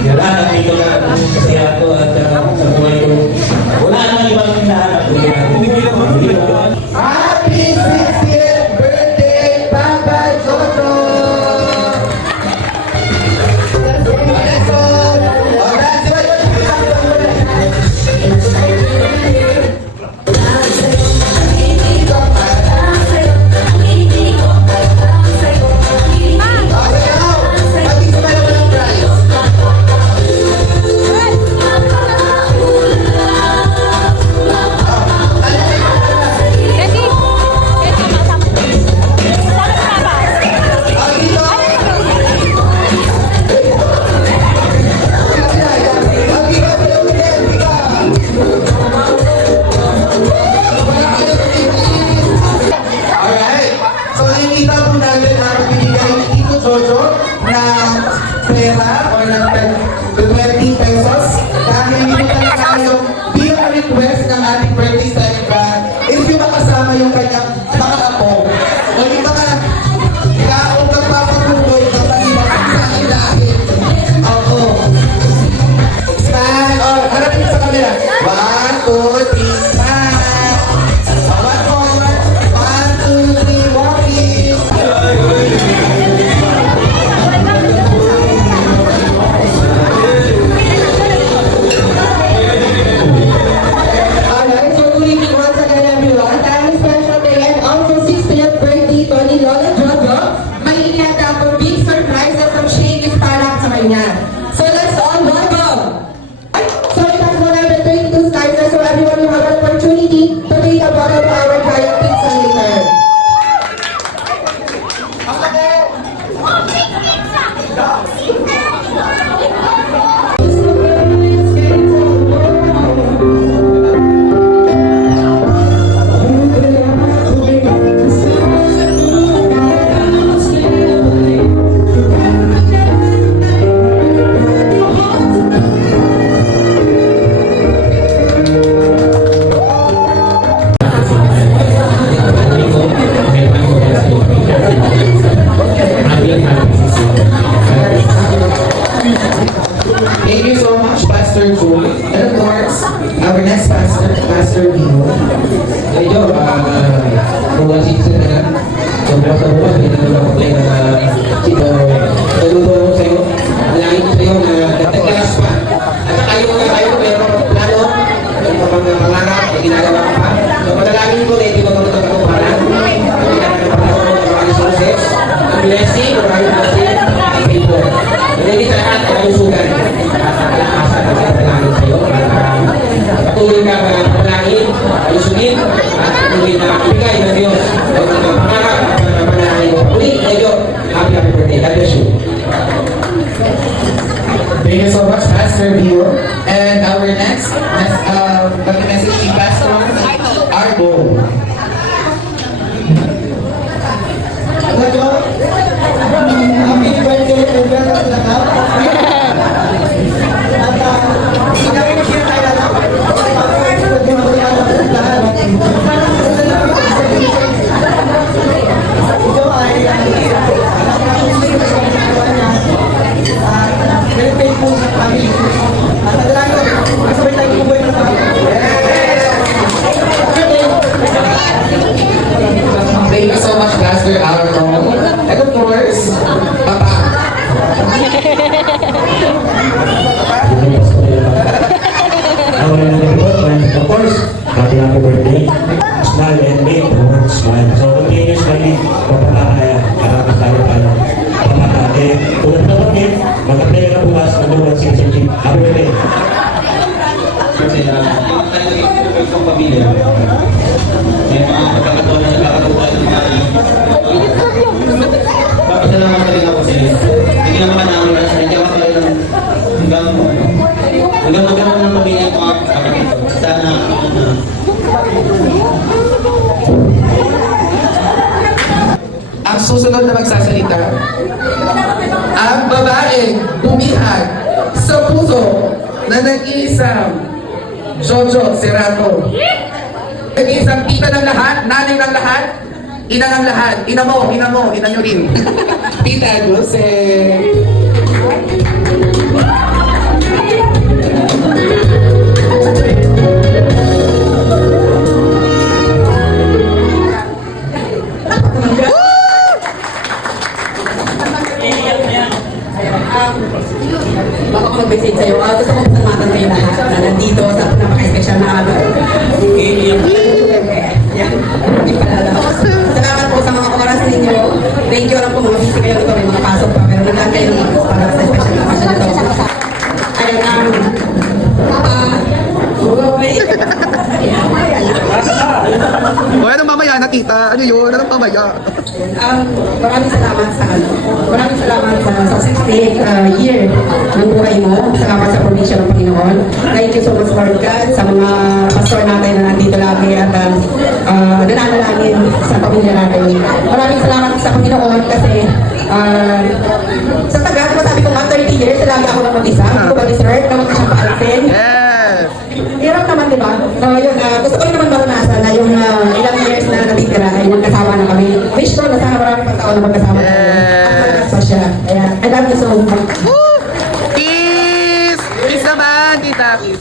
Yun lang, nandito lang kasi ako at sa buhay ko. Wala nang ibang hinahanap ko. Happy 60th birthday, Papa Jojo! Jojo ng pera o ng 20 pesos dahil hindi na tayo bilang request ng ating birthday celebrant is yung makasama yung kanyang mga apo o yung mga kaong nagpapaguloy ng kanila sa ilahin. Oo. Smile or harapin sa kamera. 1, 2, 3, smile. One more. 1, 2, 3, walking. So let's all welcome. So it has 122 stars, so everyone will have an opportunity to take a bottle of our giant pizza later. Thank you so much, Pastor Joe. And of course, our next pastor, Pastor Vino. Medyo, kung season na lang, sobrang sa buwan, hindi na lang ako saludo ko sa'yo, malangin ko sa'yo na nagtaglas pa. At saka kayo, pero plano, yung mga pangarap, may ginagawa ka pa. So, madalangin ko na hindi mo magandang ako para. Ginagawa pa ako ng mga resources, ang blessing, maraming blessing, ang favor. Hindi sa lahat, ay ayusugan. Kalakasan ang dalangin sa'yo. Patuloy ka panalangin, ayusugin, at patuloy na ibigay ng Diyos. Ang mga pangarap, ang panalangin mo. Ulit, medyo, happy birthday. God bless you. Thank you so much, Pastor Vino. And our next message ni Pastor Arbo. Happy birthday to Bella Plakao. Thank you so much, Pastor Arbo. And of course, Papa. Of course, happy birthday. Smile and make the world smile. So, continuously, papataya, karapos tayo. Papataya. Tulad na bakit, magkaplay na bukas, mag-uwan sinasagin. Happy birthday. Kasi yung talagang itong pamilya, may mga pagkakataon na nakakatuwa ng mga papasalamat na rin ako sa iyo. Hindi naman namin na sa hindi ako talagang hanggang magkaroon ng pamilya ko kapatid. Sana Ang susunod na magsasalita, ang babae bumihag sa puso na nag-iisang Jojo Serrato. Nag-iisang tita ng lahat, nanay ng lahat, ina ng lahat, ina nyo rin. Tita Jose. sa'yo. Gusto ko pasalamatan kayo lahat na nandito sa napaka-special na araw. Yan. Hindi pala alam. Salamat po sa mga oras ninyo. Thank you lang po mga busy kayo ito. May mga pasok pa. Pero nandaan kayo ng oras para sa special na occasion ito. Ayun, O ano mamaya nakita? Ano yun? Anong mamaya? Maraming salamat sa maraming salamat sa 60th year ng buhay mo. Salamat sa provision ng Panginoon. Thank you so much, Lord God, sa mga pastor natin na nandito lagi at nananalangin sa pamilya natin. Maraming salamat sa Panginoon kasi sa tagal mo, sabi ko nga 30 years, lagi ako na mag-isa. Hindi ko ba deserve na mag-isa paalisin? Yes! Hirap naman, di ba? Yun, gusto ko rin naman maranasan na yung ilang years na natitira ay magkasama na kami. Wish ko na sana marami pang taon na magkasama na kami. At magkasama siya. Kaya, I love you so much. Kiss! Kiss naman, tita. Kiss.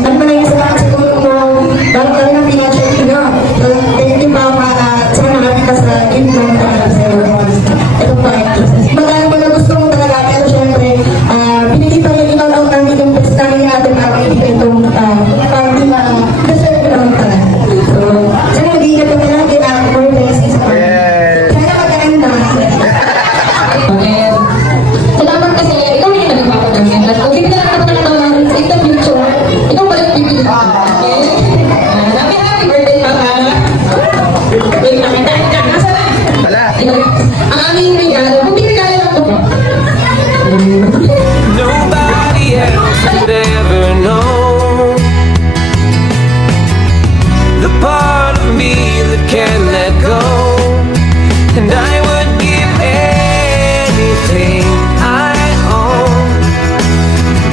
Ano ba na yung salamat sa tulong mo? Dahil ka rin ang pinag-check nyo. Thank you, Mama. Sana namin ka sa income talaga sa iyo. Ito pa. Marami mga gusto mo talaga. Pero syempre, pinili pa rin ikaw ang namin yung best namin yung ating mga kaibigan itong party na deserve ko naman talaga. So, sana mag-iingat ka lang kay more blessings sa pag. Sana maganda. Salamat kasi ikaw rin yung nagpapagamit. At kung hindi na lang nakakatawa sa ito future, ikaw pala yung bibili. Happy birthday, Papa. Wait lang, may tayo ka. Nasa na? Wala. Ang aming regalo, kung binigay lang ito. Nobody else would ever know the part of me that can't let go, and I would give anything I own,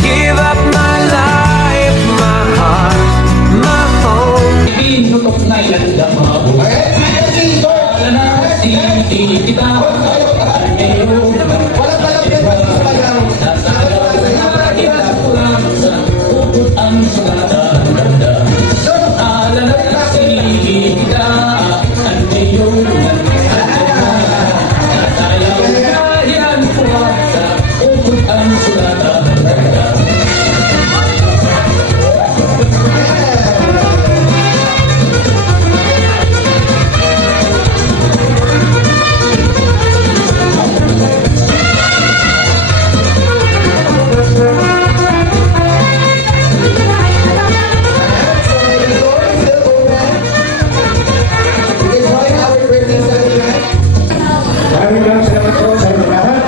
give up my life, my heart, my home. Pinutok na yan ang mga buhay. Wala na kita. Maraming salamat po sa inyo lahat.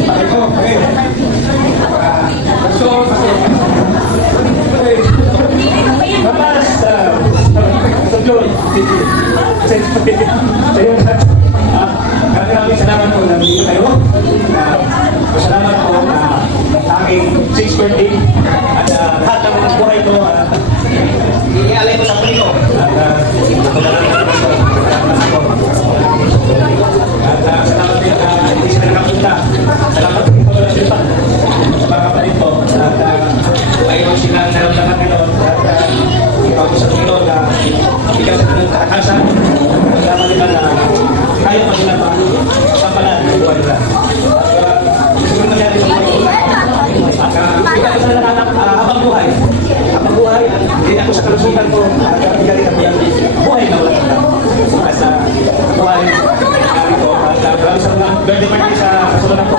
Ito, okay. So, Mapas, sa John, sa iyo lahat. Maraming salamat po na dito kayo. Salamat po sa aking 6th birthday at lahat ng mga buhay ko. Ialay ko sa puli ko. At salamat din hindi sila nakapunta. Salamat din po sa sila. Sa mga kapatid po. At ayun sila naramdaman ngayon. At ikaw po sa Panginoon na ikaw sa Panginoon kaakasan. Salamat nila na kayo pa sila papalan ng buhay nila. At siguro nangyari sa Panginoon. At ikaw sa nalanak habang buhay. Habang buhay, hindi ako sa kalusutan ko. At galing kami ang buhay na wala sila. At sa buhay, maraming sa mga birthday party sa kasunod po